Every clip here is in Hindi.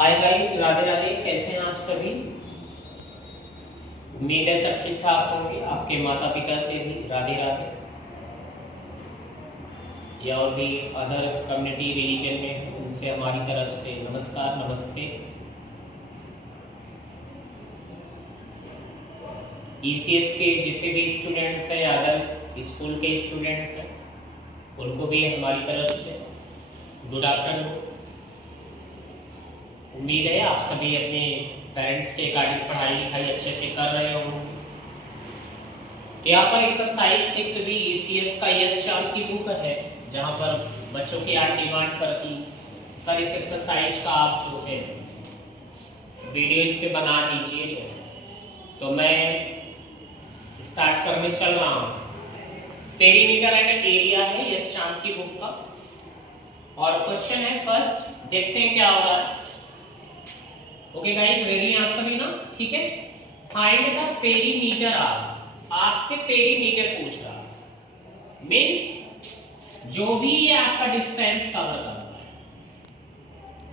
Hi guys, Radhe Radhe. कैसे हैं आप सभी? उम्मीद है सब ठीक ठाक होंगे। आपके माता पिता से भी राधे राधे, या और भी अदर कम्युनिटी रिलीजन में हैं, उनसे हमारी तरफ से नमस्कार, नमस्ते। ईसीएस के जितने भी स्टूडेंट्स हैं, अदर स्कूल के स्टूडेंट्स हैं, उनको भी हमारी तरफ से गुड आफ्टरनून। उम्मीद है आप सभी अपने पेरेंट्स के अकॉर्डिंग पढ़ाई लिखाई अच्छे से कर रहे होंगे। तो यहाँ पर एक्सरसाइज 6 भी ईसीएस का यश चांद की बुक है, जहाँ पर बच्चों की आज डिमांड पर कि सर इस एक्सरसाइज का आप जो है वीडियो इस पे बना दीजिए जो। तो मैं स्टार्ट करने चल रहा हूँ। पेरीमीटर एंड एरिया है यश चांद की बुक का, और क्वेश्चन है फर्स्ट। देखते हैं क्या हो रहा है। ओके गाइस, रेडी हैं आप सभी ना? ठीक है। फाइंड द पेरीमीटर ऑफ, आपसे पेरीमीटर पूछ रहा, मींस जो भी ये आपका डिस्टेंस कवर कर रहा है,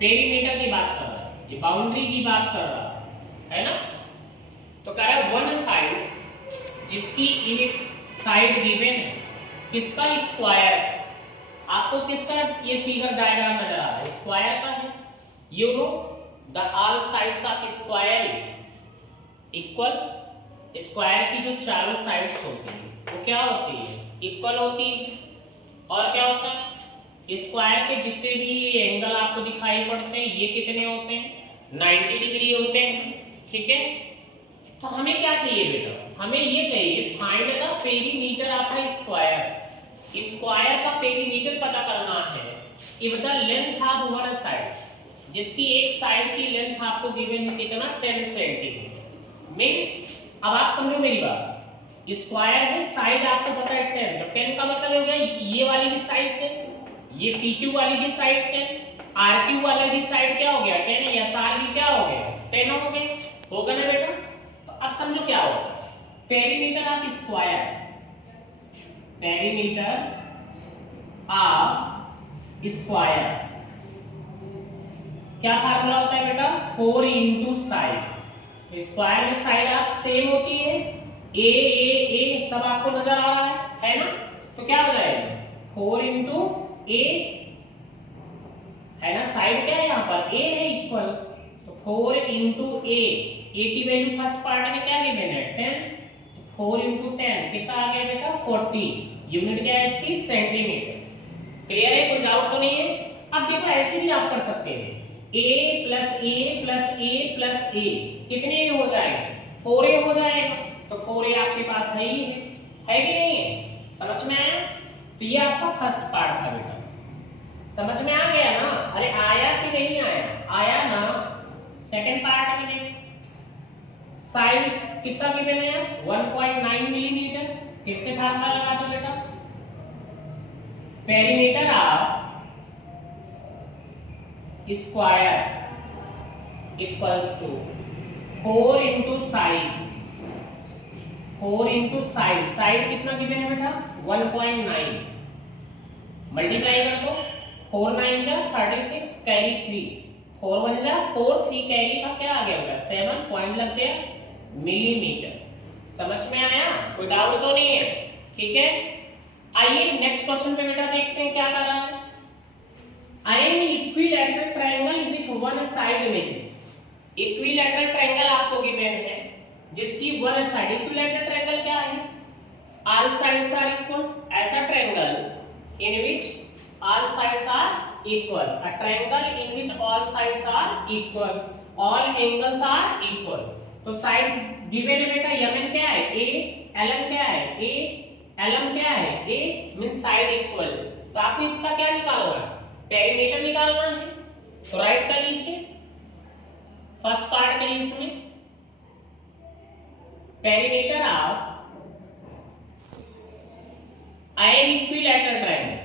पेरीमीटर की बात कर रहा है, ये बाउंड्री की बात कर रहा है ना। तो कह रहा है वन साइड, जिसकी एक साइड गिवन है, किसका स्क्वायर। आपको किसका ये फिगर डायग्राम नजर आ रहा है? स्क्वायर का है। You know the all sides of square is equal. Square की जो चारों साइड्स होती है वो क्या होती है? इक्वल होती है। और क्या होता है? स्क्वायर के जितने भी एंगल आपको दिखाई पड़ते हैं ये कितने होते हैं? 90 डिग्री होते हैं। ठीक है। तो हमें क्या चाहिए बेटा? हमें ये चाहिए find the perimeter of a square. Square का पेरीमीटर पता करना है। If the length of one side, जिसकी एक साइड की लेंथ आपको गिवन है कितना? 10 सेंटीमीटर। मींस अब आप समझो मेरी बात। स्क्वायर है, साइड आपको पता है 10, तो 10 का मतलब हो गया ये वाली भी साइड 10, ये PQ वाली भी साइड 10, RQ वाला भी साइड क्या हो गया 10, SR भी क्या हो गया 10 हो गया। होगा ना बेटा? तो अब समझो क्या होगा। Perimeter of square, perimeter of square क्या फार्मूला होता है बेटा? 4 इंटू साइड। स्क्वायर में साइड आप सेम होती है, ए सब आपको नजर आ रहा है ना? तो क्या हो जाएगा? 4 इंटू ए है ना, साइड क्या है यहाँ पर? ए है, इक्वल। तो 4 इंटू ए की वैल्यू फर्स्ट पार्ट में क्या गिवन है? 10। 4 इंटू 10 कितना आ गया बेटा? 40। यूनिट क्या है इसकी? सेंटीमीटर। क्लियर है? कोई डाउट तो नहीं है? अब देखो ऐसे भी आप कर सकते हैं, a plus A plus A plus A कितने ए हो जाएगा? 4a हो जाएगा। तो 4a आपके पास है ही है कि नहीं है? समझ में आया? तो ये आपका फर्स्ट पार्ट था बेटा, समझ में आ गया ना? अरे आया कि नहीं आया? आया ना? सेकंड पार्ट में देखो, साइड कितना गिवन है? 1.9 मिलीमीटर। फिर से फार्मूला लगा दो बेटा। Perimeter of square equals to 4 into side. 4 into side, side कितना गिवन है बेटा? 1.9। मल्टीप्लाई कर दो, 4 9 जा 36, कैरी 3, 4 1 जा 4, 3 कैरी का क्या आ गया बेटा? 7 पॉइंट लग गया मिलीमीटर। समझ में आया? कोई डाउट तो नहीं है? ठीक है। आइए नेक्स्ट क्वेश्चन पे बेटा देखते हैं क्या कर रहा है। An equilateral triangle with one side image. Equilateral triangle आपको गिवन है जिसकी वन साइड, इक्विलैटरल ट्रायंगल क्या है? All sides are equal. ऐसा triangle in which all sides are equal, a triangle in which all sides are equal, all angles are equal. तो साइड्स गिवन है बेटा, यमन क्या है? ए, एलएम क्या है? ए, एलएम क्या है? ए, मींस साइड इक्वल। तो आपको इसका क्या निकालना है? पेरीमीटर निकालना है। तो राइट कर लीजिए फर्स्ट पार्ट के लिए। इसमें perimeter of an equilateral triangle,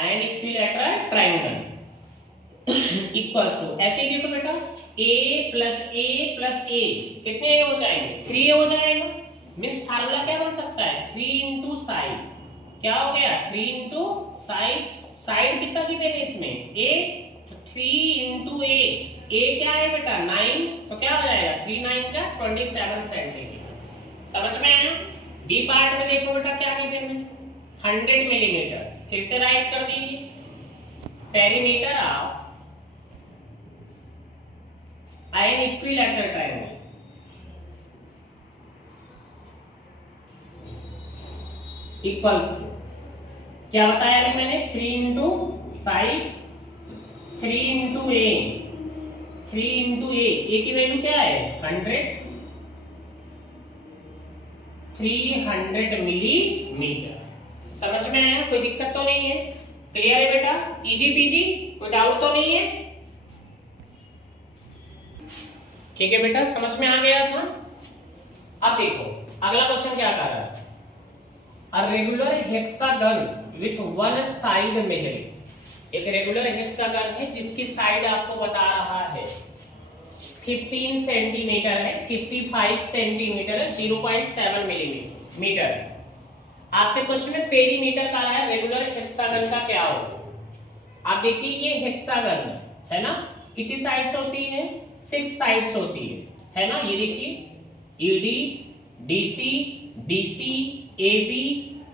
an equilateral triangle equals to, ऐसे ही देखो बेटा, a प्लस ए कितने a हो जाएंगे? 3a हो जाएगा। मींस फार्मूला क्या बन सकता है? 3 इंटू साइड। क्या हो गया? 3 इंटू साइड। साइड कितना गिवन है इसमें? a, तो 3 ए क्या है बेटा 9, तो क्या हो जाएगा 3 9 जा 27 सेंटीमीटर। समझ में आया? बी पार्ट में देखो बेटा क्या गिवन है 100 मिलीमीटर। फिर से राइट कर दीजिए perimeter of an equilateral triangle equals to क्या बताया अभी मैंने 3 into side 3 into A 3 into A की वैल्यू क्या है 100 300 मिलीमीटर। समझ में आया? कोई दिक्कत तो नहीं है? क्लियर है बेटा? इजी पीजी, कोई डाउट तो नहीं है? ठीक है बेटा, समझ में आ गया था। अब देखो अगला क्वेश्चन क्या कर रहा है, a regular hexagon with one side measuring. एक रेगुलर हेक्सागन है जिसकी साइड आपको बता रहा है 15 सेंटीमीटर है, 55 सेंटीमीटर है, 0.7 मिलीमीटर है। आपसे क्वेश्चन में पेरीमीटर का रहा है रेगुलर हेक्सागन का क्या होगा। आप देखिए ये हेक्सागन है ना, कितनी साइड्स होती है 6 साइड्स होती है ना। ये देखिए ED DC DC AB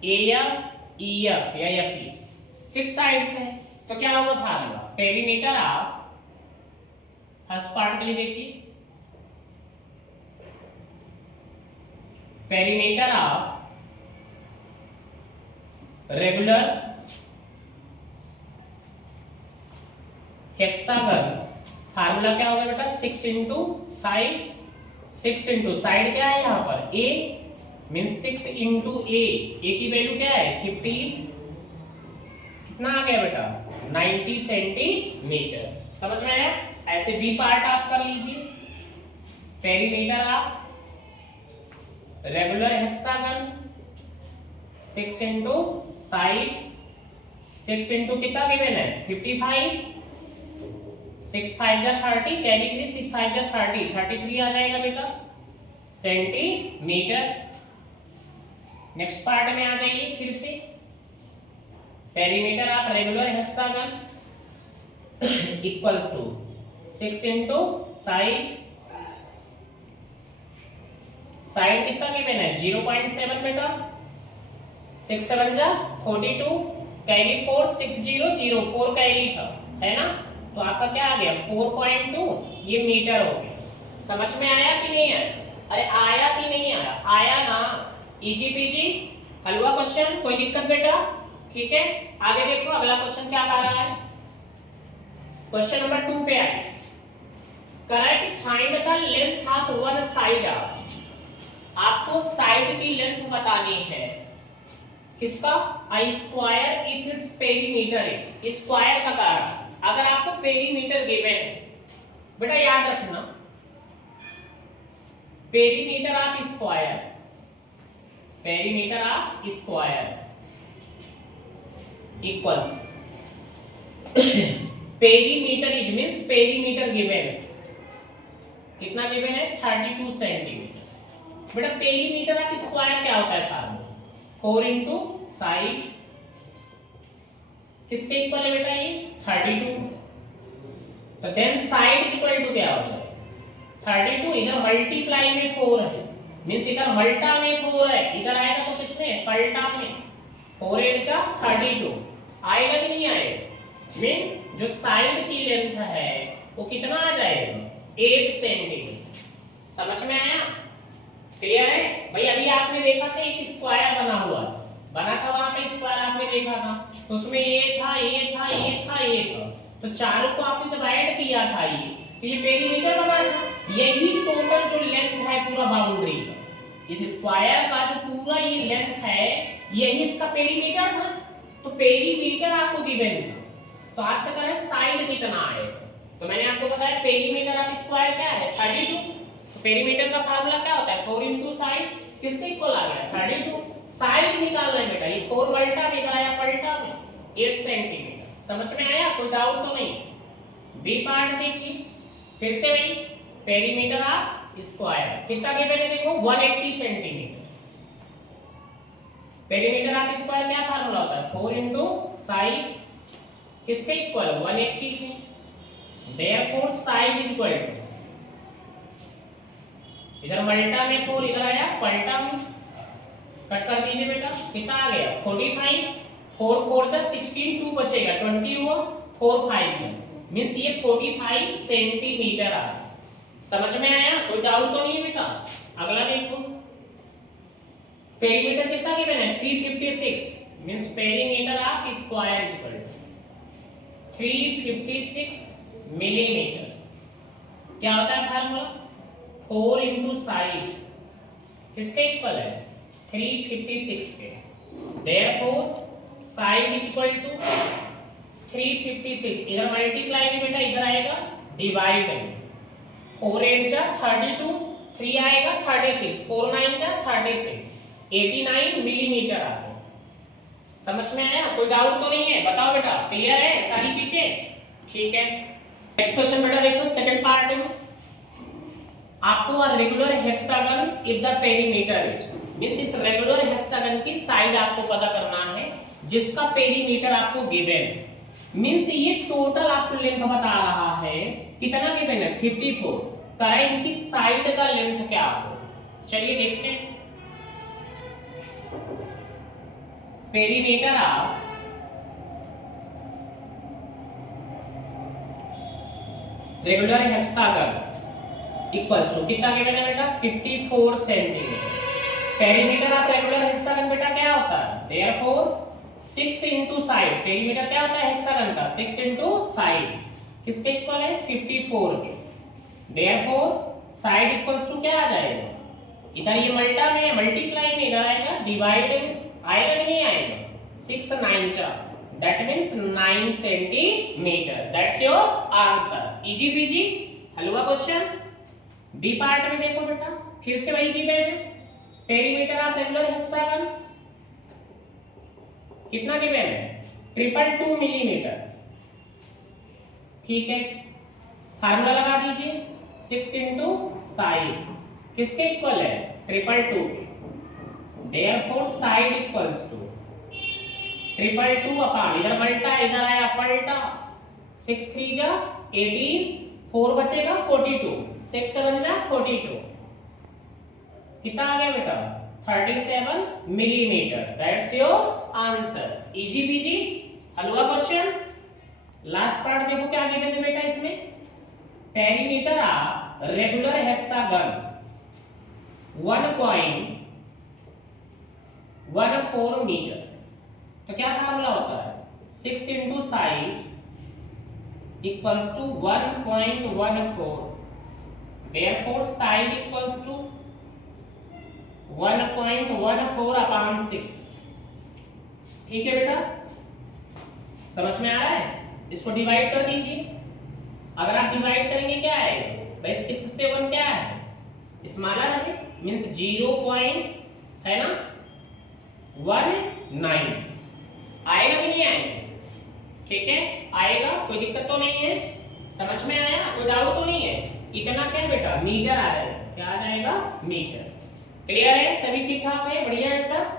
AF EF या एफई 6 साइड्स है। तो क्या होगा फार्मूला पेरीमीटर आप फर्स्ट पार्ट के लिए देखिए perimeter of regular hexagon formula क्या होगा बेटा 6 इंटू साइड 6 इंटू साइड क्या है यहाँ पर ए मीन्स 6 इंटू ए की वैल्यू क्या है 15 कितना आ गया बेटा 90 सेंटीमीटर। समझ में आया? ऐसे बी पार्ट आप कर लीजिए perimeter of regular hexagon 6 into side 6 into कितना गिवन है 55 6 5 जा 30 कैरी 3 6 5 जा 30 33 आ जाएगा बेटा सेंटीमीटर। नेक्स्ट पार्ट में आ जाइए फिर से perimeter of regular hexagon equals to 6 into side side कितना गिवन है 0.7 बेटा 6 7 जा 42 कैरी 4 6 0 0 4 कैरी था है ना, तो आपका क्या आ गया 4.2 ये मीटर हो गया। समझ में आया कि नहीं आया? अरे आया कि नहीं आया? आया ना, इजी पीजी हलवा क्वेश्चन, कोई दिक्कत बेटा? ठीक है, आगे देखो अगला क्वेश्चन क्या कह रहा है। क्वेश्चन नंबर 2 पे आए, कह रहा है कि find the length of one side. आपको साइड की लेंथ बतानी है किसका आई square if its perimeter is square का कारण। अगर आपको पेरीमीटर गिवन है बेटा याद रखना perimeter of square equals perimeter is means perimeter given है कितना गिवन है 32 सेंटीमीटर। बेटा पेरीमीटर ऑफ स्क्वायर क्या होता है फार्मूला 4 इंटू साइड किसके इक्वल है बेटा ये 32, तो then side is equal to क्या हो जाए 32, इधर मल्टीप्लाई में 4 है मींस इधर मल्टा में 4 है, इधर आएगा तो किसमें पलटा में 4 8 जा 32 आएगा कि नहीं आएगा। मींस जो साइड की लेंथ है वो कितना आ जाएगा 8 सेंटीमीटर। समझ में आया? क्लियर है भाई? अभी आपने देखा था एक स्क्वायर बना हुआ बना था वहां पे स्क्वायर आपने देखा था, तो उसमें ये था ये था ये था ये था, तो चारों को आपने जब ऐड किया था ये तो ये पेरीमीटर बना था। यही टोटल जो लेंथ है पूरा बाउंड्री का, इस स्क्वायर का जो पूरा ये लेंथ है यही इसका पेरीमीटर था। तो पेरीमीटर आपको गिवन था, तो आपसे कह रहा है साइड कितना आएगा, तो मैंने आपको बताया पेरीमीटर ऑफ स्क्वायर क्या है 32, तो पेरीमीटर का फार्मूला क्या होता है 4 इंटू साइड किसके इक्वल आ गया 32। साइड निकालना है बेटा, ये 4 मल्टा में इधर आया पलटा में 8 सेंटीमीटर। समझ में आया? कोई डाउट तो नहीं? बी पार्ट देखिए फिर से वही पेरीमीटर ऑफ स्क्वायर कितना गिवन है देखो 180 सेंटीमीटर। पेरीमीटर ऑफ स्क्वायर क्या फार्मूला होता है 4 इंटू साइड किसके इक्वल 180 है, therefore side is equal to, इधर मल्टा में 4 इधर आया पलटा में, कट कर दीजिए बेटा, कितना आ गया 45, 4 4 जा 16, 2 बचेगा 20 हुआ, 4 5 जा मींस ये 45 सेंटीमीटर आ रहा। समझ में आया? कोई डाउट तो नहीं है बेटा? अगला देखो, पेरीमीटर कितना गिवन है 356 means perimeter of square is equal to 356 millimetre. क्या होता है फार्मूला? 4 इंटू साइड किसके इक्वल है 356 के, therefore side is equal to 356, इधर मल्टीप्लाई में बेटा इधर आएगा डिवाइड में, 4 8 जा 32, 3 आएगा 36, 4 9 जा 36, 89 मिलीमीटर आ गया। समझ में आया? कोई डाउट तो नहीं है? बताओ बेटा, क्लियर है सारी चीजें? ठीक है, नेक्स्ट क्वेश्चन बेटा देखो, सेकंड पार्ट में आपको regular hexagon if the perimeter is, means इस रेगुलर हेक्सागन की साइड आपको पता करना है जिसका पेरीमीटर आपको गिवन, मींस ये टोटल आपको लेंथ बता रहा है, कितना गिवन है 54, करें इनकी साइड का लेंथ क्या हो। चलिए देखते हैं, perimeter of regular hexagon equals to कितना गिवन है बेटा 54 centimetre. Perimeter of regular hexagon बेटा क्या होता है, देयरफॉर 6 इनटू साइड, पेरीमीटर क्या होता है हेक्सागन का 6 इनटू साइड, किसके इक्वल है 54 के, देयरफॉर साइड इक्वल्स टू क्या आ जाएगा, इधर ये मल्टा में मल्टीप्लाई में, इधर आएगा डिवाइड में, आएगा कि नहीं आएगा, 6 9 जा that means 9 centimetre. That's your answer. Easy peasy हलवा क्वेश्चन। बी पार्ट में देखो बेटा, फिर से वही गिवन है, पेरीमीटर ऑफ रेगुलर हेक्सागन कितना गिवन है 222 मिलीमीटर। ठीक है, फार्मूला लगा दीजिए, 6 इंटू साइड किसके इक्वल है 222 के, therefore side equals to 222 upon, इधर मल्टा इधर आया पलटा, 6 3 जा 18, 4 बचेगा 42, 6 7 जा 42, कितना आ गया बेटा 37 millimetre. That's your answer. Easy peasy हलवा क्वेश्चन। लास्ट पार्ट देखो क्या गिवन है बेटा इसमें, perimeter of regular hexagon 1.14 metre. तो क्या फार्मूला होता है 6 into side equals to 1.14, therefore side equals to 1.14 upon 6। ठीक है बेटा, समझ में आ रहा है? इसको डिवाइड कर दीजिए, अगर आप डिवाइड करेंगे क्या आएगा भाई 6 से 1 क्या है स्मॉलर है, मींस 0. है ना 19 आएगा कि नहीं आएगा? ठीक है आएगा, कोई दिक्कत तो नहीं है। समझ में आया? कोई डाउट तो नहीं है? इतना क्या बेटा मीटर आ जाएगा, क्या आ जाएगा मीटर। क्लियर है? सभी ठीक ठाक है? बढ़िया है सब?